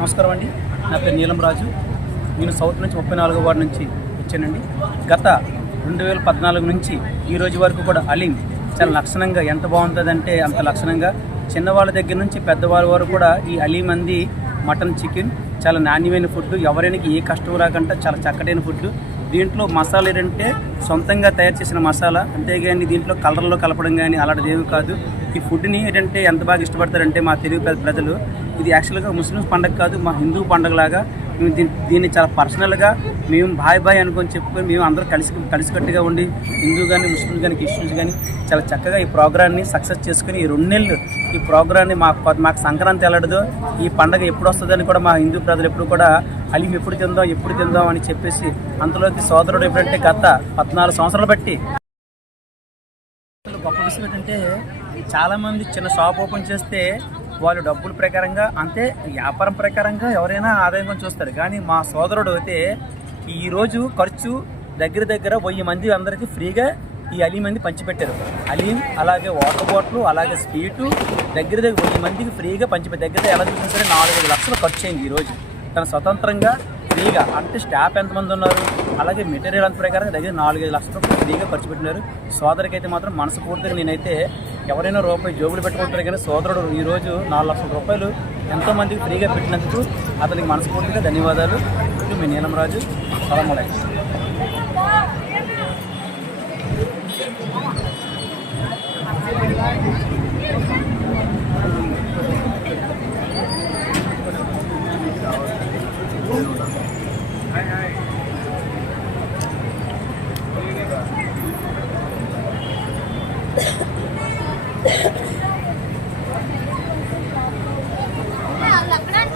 నమస్కారం అండి, నా పేరు నీలం రాజు. నేను సౌత్ నుంచి 34వ వార్డు నుంచి వచ్చానండి. గత 2014 నుంచి ఈ రోజు వరకు కూడా అలీం చాలా లక్షణంగా ఎంత బాగుంటుందంటే అంత లక్షణంగా చిన్నవాళ్ళ దగ్గర నుంచి పెద్దవాళ్ళ వరకు కూడా ఈ అలీం అంది మటన్ చికెన్ చాలా నాణ్యమైన ఫుడ్, ఎవరైనా ఏ కష్టం రాకుండా చాలా చక్కటైన ఫుడ్. దీంట్లో మసాలా ఏంటంటే సొంతంగా తయారు చేసిన మసాలా, అంతేగాని దీంట్లో కలర్లో కలపడం కానీ అలాంటిది ఏమీ కాదు. ఈ ఫుడ్ని ఏంటంటే ఎంత బాగా ఇష్టపడతారంటే మా తెలుగు ప్రజలు, ఇది యాక్చువల్గా ముస్లిమ్స్ పండుగ కాదు, మా హిందూ పండుగలాగా మేము దీన్ని చాలా పర్సనల్గా మేము బాయ్ అనుకొని చెప్పుకొని మేము అందరూ కలిసికట్టుగా ఉండి హిందూ కానీ ముస్లిమ్స్ కానీ క్రిస్టియన్స్ కానీ చాలా చక్కగా ఈ ప్రోగ్రామ్ని సక్సెస్ చేసుకుని ఈ 2 నెలలు ఈ ప్రోగ్రామ్ని మాకు సంక్రాంతి వెళ్ళడదో ఈ పండుగ ఎప్పుడు వస్తుందని కూడా మా హిందూ ప్రజలు ఎప్పుడు కూడా అలీం ఎప్పుడు తిందాం అని చెప్పేసి అంతలోకి సోదరుడు ఎప్పుడంటే గత 14 సంవత్సరాలు బట్టి. గొప్ప విషయం ఏంటంటే చాలామంది చిన్న షాప్ ఓపెన్ చేస్తే వాళ్ళు డబ్బుల ప్రకారంగా అంతే వ్యాపారం ప్రకారంగా ఎవరైనా ఆదాయం చూస్తారు. కానీ మా సోదరుడు అయితే ఈరోజు ఖర్చు దగ్గర 1000 మంది అందరికీ ఫ్రీగా ఈ అలీం మంది పంచిపెట్టారు. అలీం అలాగే వాటర్ బాటిల్ అలాగే స్వీటు దగ్గర 1000 మందికి ఫ్రీగా పంచిపెట్టారు. దగ్గర ఎలా చూసినా సరే 4-5 లక్షలు ఖర్చు అయింది ఈరోజు తన స్వతంత్రంగా ఫ్రీగా. అంటే స్టాఫ్ ఎంతమంది ఉన్నారు అలాగే మెటీరియల్ అంత ప్రకారం దగ్గర 4-5 లక్షల రూపాయలు ఫ్రీగా ఖర్చు పెట్టినారు. సోదరికి అయితే మాత్రం మనస్ఫూర్తిగా నేనైతే ఎవరైనా రూపాయి జోబులు పెట్టుకుంటారు కానీ సోదరుడు ఈరోజు 4 లక్షల రూపాయలు ఎంతోమందికి ఫ్రీగా పెట్టినందుకు అతనికి మనస్ఫూర్తిగా ధన్యవాదాలు. మీ నీలం రాజు. సలాం అలైకుం. Anak-anak